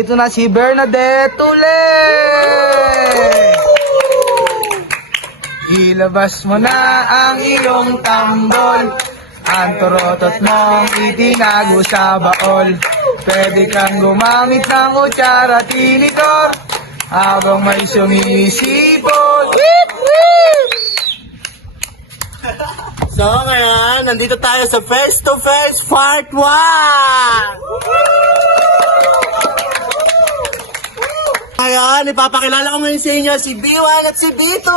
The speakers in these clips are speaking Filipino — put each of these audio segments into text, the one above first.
Nandito na si Bernadette ulit! Ilabas mo na ang iyong tambol, ang turotot mong itinago sa baol. Pwede kang gumamit ng kutsara tinidor habang may sumisipol. So ngayon, nandito tayo sa Face to Face Part 1! Ngayon, ipapakilala ko ngayon sa inyo si B1 at si B2!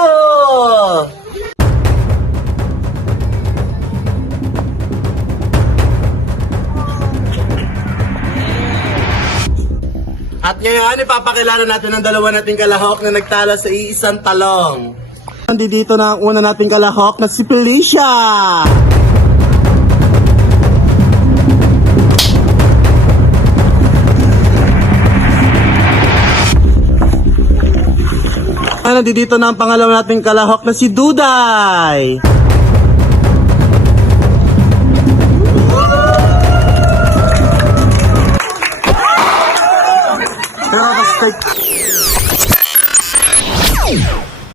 At ngayon, ipapakilala natin ang dalawa nating kalahok na nagtala sa iisang talong. Nandito na ang una nating kalahok na si Felicia! Nandito na ang pangalawa nating kalahok na si Duday!